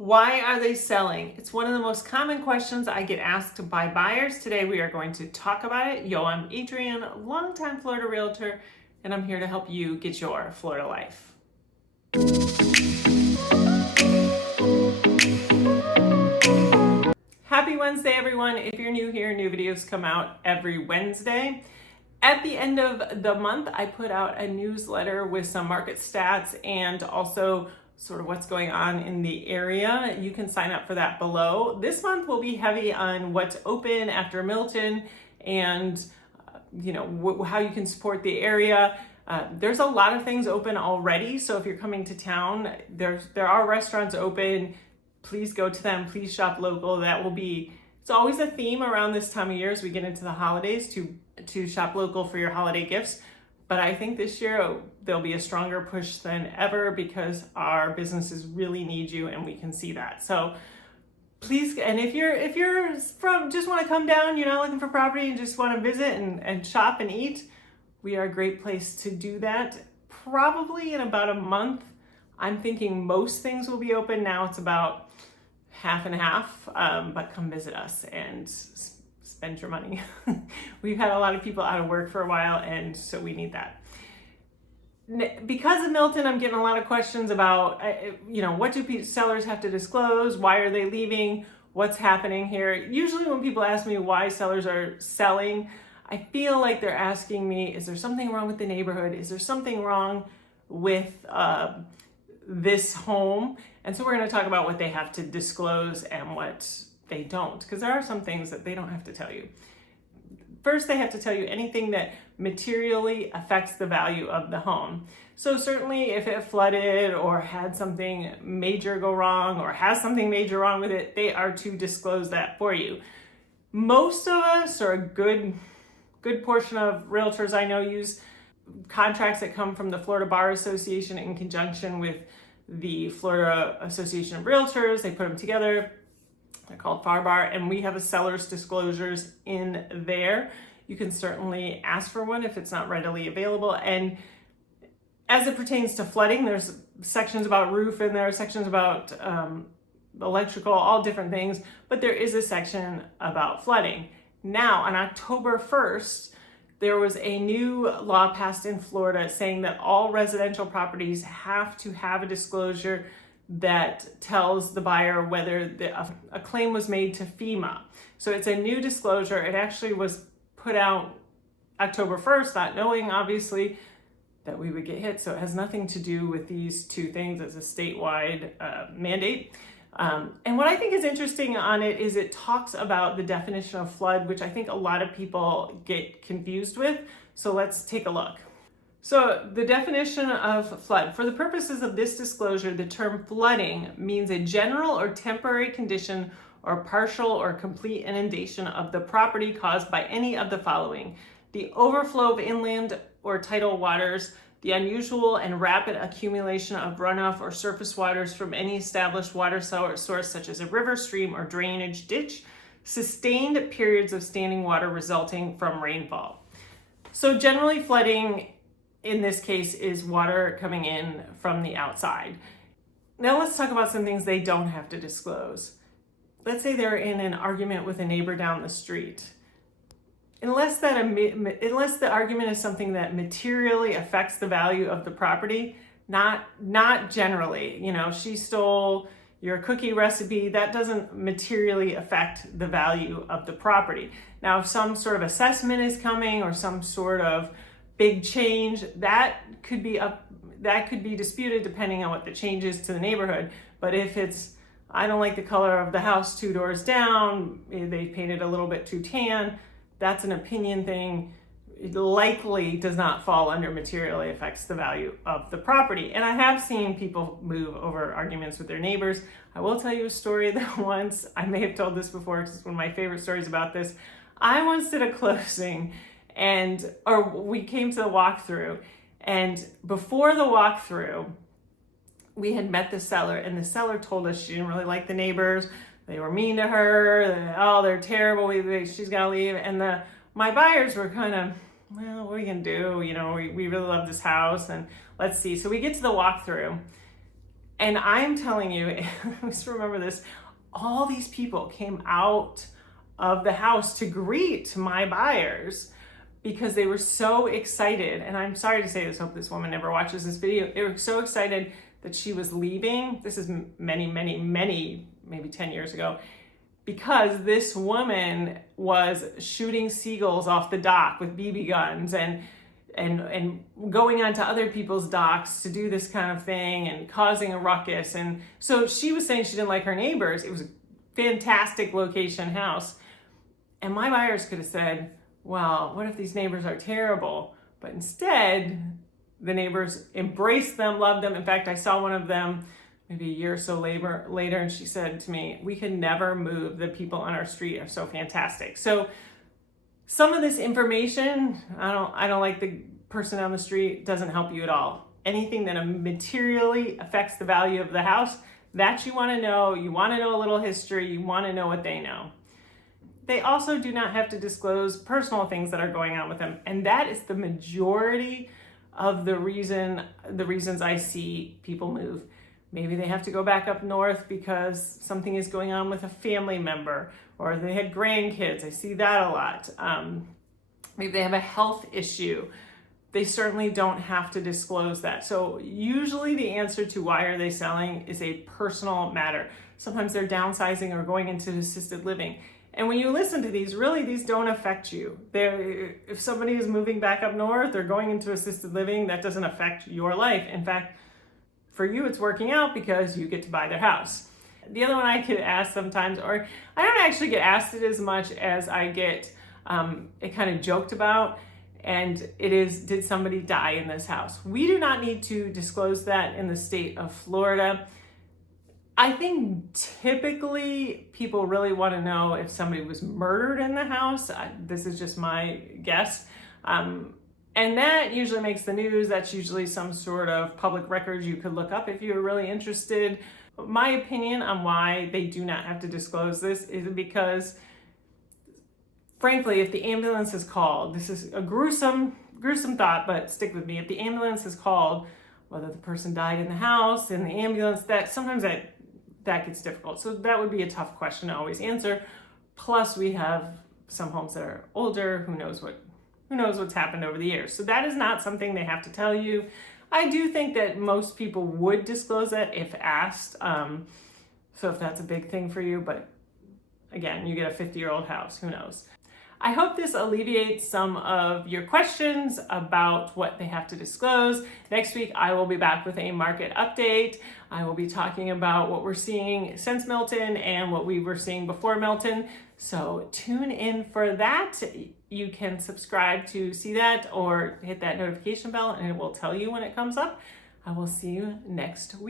Why are they selling? It's one of the most common questions I get asked by buyers. Today we are going to talk about it. Yo, I'm Adrienne, longtime Florida realtor, and I'm here to help you get your Florida life. Happy Wednesday, everyone. If you're new here, new videos come out every Wednesday. At the end of the month, I put out a newsletter with some market stats and also sort of what's going on in the area. You can sign up for that below. This month will be heavy on what's open after Milton and how you can support the area. There's a lot of things open already, so if you're coming to town, there are restaurants open. Please go to them. Please shop local. It's always a theme around this time of year as we get into the holidays to shop local for your holiday gifts. But I think this year there'll be a stronger push than ever because our businesses really need you, and we can see that. So please, and if you're from just want to come down, you're not looking for property and just want to visit and shop and eat, we are a great place to do that. Probably in about a month, I'm thinking most things will be open. Now it's about half and half, but come visit us and spend your money. We've had a lot of people out of work for a while, and so we need that. Because of Milton, I'm getting a lot of questions about, what do sellers have to disclose? Why are they leaving? What's happening here? Usually when people ask me why sellers are selling, I feel like they're asking me, is there something wrong with the neighborhood? Is there something wrong with this home? And so we're going to talk about what they have to disclose and what they don't, because there are some things that they don't have to tell you. First, they have to tell you anything that materially affects the value of the home. So certainly if it flooded or had something major go wrong or has something major wrong with it, they are to disclose that for you. Most of us, or a good portion of realtors I know, use contracts that come from the Florida Bar Association in conjunction with the Florida Association of Realtors. They put them together. They're called FARBAR, and we have a seller's disclosures in there. You can certainly ask for one if it's not readily available. And as it pertains to flooding, there's sections about roof in there, sections about electrical, all different things, but there is a section about flooding. Now, on October 1st, there was a new law passed in Florida saying that all residential properties have to have a disclosure that tells the buyer whether a claim was made to FEMA. So it's a new disclosure. It actually was put out October 1st, not knowing obviously that we would get hit. So it has nothing to do with these two things. It's a statewide mandate. And what I think is interesting on it is it talks about the definition of flood, which I think a lot of people get confused with. So let's take a look. So the definition of flood: for the purposes of this disclosure, the term flooding means a general or temporary condition or partial or complete inundation of the property caused by any of the following: the overflow of inland or tidal waters, the unusual and rapid accumulation of runoff or surface waters from any established water source such as a river, stream, or drainage ditch, sustained periods of standing water resulting from rainfall. So generally flooding in this case is water coming in from the outside. Now let's talk about some things they don't have to disclose. Let's say they're in an argument with a neighbor down the street. Unless the argument is something that materially affects the value of the property, not generally. She stole your cookie recipe, that doesn't materially affect the value of the property. Now, if some sort of assessment is coming or some sort of big change, that could be disputed depending on what the change is to the neighborhood. But if it's, I don't like the color of the house 2 doors down, they painted a little bit too tan, that's an opinion thing. It likely does not fall under materially affects the value of the property. And I have seen people move over arguments with their neighbors. I will tell you a story that once, I may have told this before because it's one of my favorite stories about this. I once did a closing we came to the walkthrough, and before the walkthrough, we had met the seller, and the seller told us she didn't really like the neighbors. They were mean to her. They're terrible. She's got to leave. And my buyers were kind of, well, what are you going to do? We really love this house, and let's see. So we get to the walkthrough, And I'm telling you, just remember this, all these people came out of the house to greet my buyers because they were so excited. And I'm sorry to say this, hope this woman never watches this video. They were so excited that she was leaving. This is many, maybe 10 years ago, because this woman was shooting seagulls off the dock with BB guns and going onto other people's docks to do this kind of thing and causing a ruckus. And so she was saying she didn't like her neighbors. It was a fantastic location house. And my buyers could have said, well, what if these neighbors are terrible? But instead, the neighbors embraced them, loved them. In fact, I saw one of them maybe a year or so later, and she said to me, we could never move. The people on our street are so fantastic. So some of this information, I don't like the person on the street, doesn't help you at all. Anything that materially affects the value of the house, that you want to know. You want to know a little history. You want to know what they know. They also do not have to disclose personal things that are going on with them. And that is the majority of the reasons I see people move. Maybe they have to go back up north because something is going on with a family member, or they had grandkids. I see that a lot. Maybe they have a health issue. They certainly don't have to disclose that. So usually the answer to why are they selling is a personal matter. Sometimes they're downsizing or going into assisted living. And when you listen to these, really, these don't affect you. If somebody is moving back up north or going into assisted living, that doesn't affect your life. In fact, for you, it's working out because you get to buy their house. The other one I get asked sometimes, or I don't actually get asked it as much as I get it kind of joked about, and it is, did somebody die in this house? We do not need to disclose that in the state of Florida. I think typically people really want to know if somebody was murdered in the house. This is just my guess. And that usually makes the news. That's usually some sort of public record you could look up if you're really interested. My opinion on why they do not have to disclose this is because, frankly, if the ambulance is called, this is a gruesome thought, but stick with me. If the ambulance is called, whether the person died in the house, in the ambulance, sometimes that gets difficult. So that would be a tough question to always answer. Plus, we have some homes that are older. Who knows what's happened over the years. So that is not something they have to tell you. I do think that most people would disclose that if asked. So if that's a big thing for you, but again, you get a 50-year-old house, who knows? I hope this alleviates some of your questions about what they have to disclose. Next week, I will be back with a market update. I will be talking about what we're seeing since Milton and what we were seeing before Milton. So tune in for that. You can subscribe to see that or hit that notification bell and it will tell you when it comes up. I will see you next week.